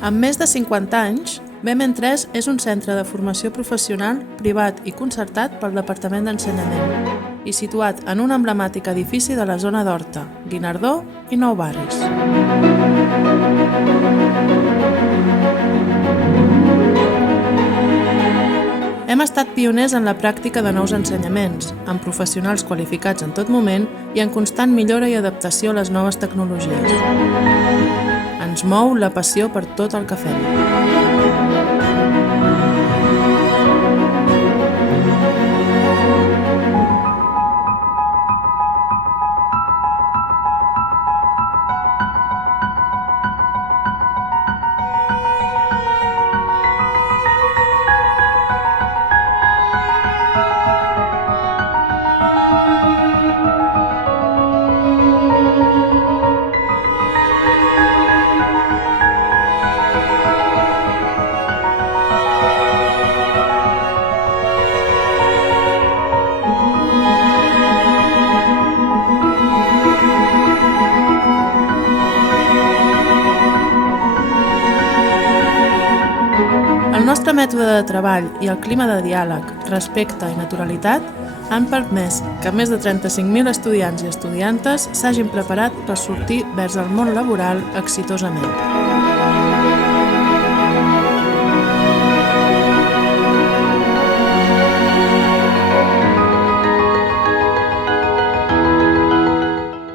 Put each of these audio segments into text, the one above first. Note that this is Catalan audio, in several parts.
Amb més de 50 anys, BEMEN3 és un centre de formació professional privat i concertat pel Departament d'Ensenyament i situat en un emblemàtic edifici de la zona d'Horta, Guinardó i Nou Barris. Hem estat pioners en la pràctica de nous ensenyaments, amb professionals qualificats en tot moment i en constant millora i adaptació a les noves tecnologies. Ens mou la passió per tot el que fem. El nostre mètode de treball i el clima de diàleg, respecte i naturalitat han permès que més de 35.000 estudiants i estudiantes s'hagin preparat per sortir vers el món laboral exitosament.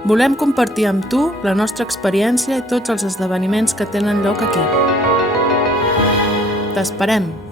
Volem compartir amb tu la nostra experiència i tots els esdeveniments que tenen lloc aquí. T'esperem!